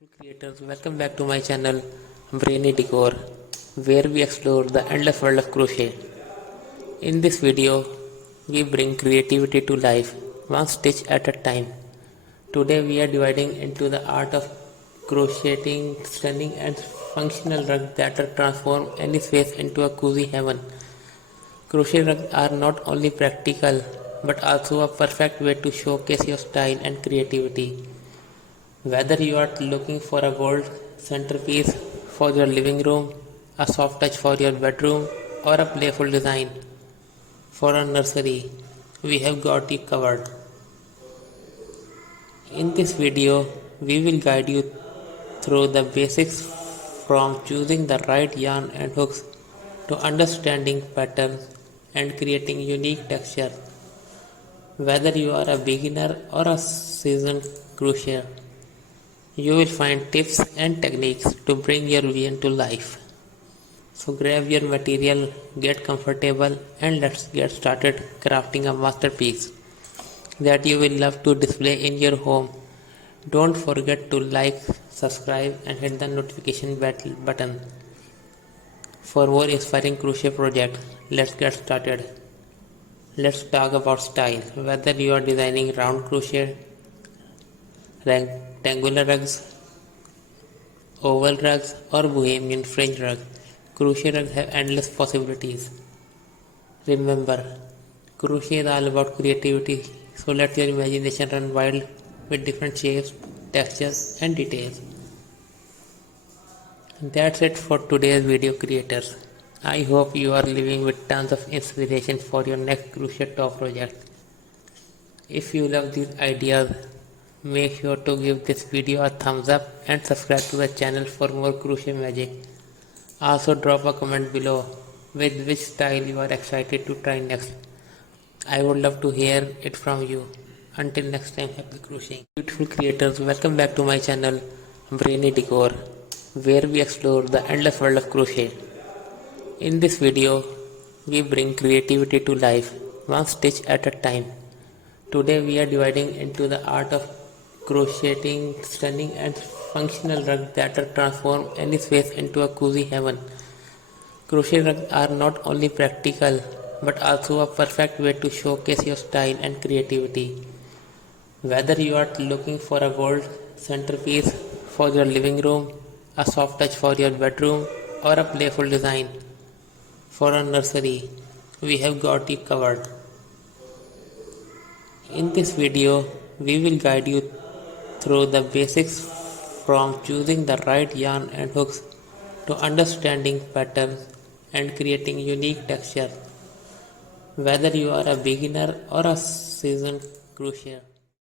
Beautiful creators, welcome back to my channel Brainy Decor, where we explore the endless world of crochet. In this video, we bring creativity to life, one stitch at a time. Today we are dividing into the art of crocheting stunning and functional rugs that transform any space into a cozy heaven. Crochet rugs are not only practical but also a perfect way to showcase your style and creativity. Whether you are looking for a gold centerpiece for your living room, a soft touch for your bedroom, or a playful design for a nursery, we have got you covered. In this video, we will guide you through the basics from choosing the right yarn and hooks to understanding patterns and creating unique texture. Whether you are a beginner or a seasoned crocheter, you will find tips and techniques to bring your vision to life. So grab your material, get comfortable, and let's get started crafting a masterpiece that you will love to display in your home. Don't forget to like, subscribe, and hit the notification button for more inspiring crochet projects. Let's get started. Let's talk about style. Whether you are designing round crochet, rectangular rugs, oval rugs, or bohemian fringe rugs, crochet rugs have endless possibilities. Remember, crochet is all about creativity, so let your imagination run wild with different shapes, textures, and details. That's it for today's video, creators. I hope you are living with tons of inspiration for your next crochet top project. If you love these ideas, make sure to give this video a thumbs up and subscribe to the channel for more crochet magic. Also drop a comment below with which style you are excited to try next. I would love to hear it from you. Until next time, happy crocheting. Beautiful creators, welcome back to my channel Brainy Decor, where we explore the endless world of crochet. In this video, we bring creativity to life, one stitch at a time. Today we are dividing into the art of crocheting stunning and functional rugs that transform any space into a cozy heaven. Crochet rugs are not only practical but also a perfect way to showcase your style and creativity. Whether you are looking for a gold centerpiece for your living room, a soft touch for your bedroom, or a playful design for a nursery, we have got you covered. In this video, we will guide you through the basics from choosing the right yarn and hooks to understanding patterns and creating unique texture. Whether you are a beginner or a seasoned crocheter,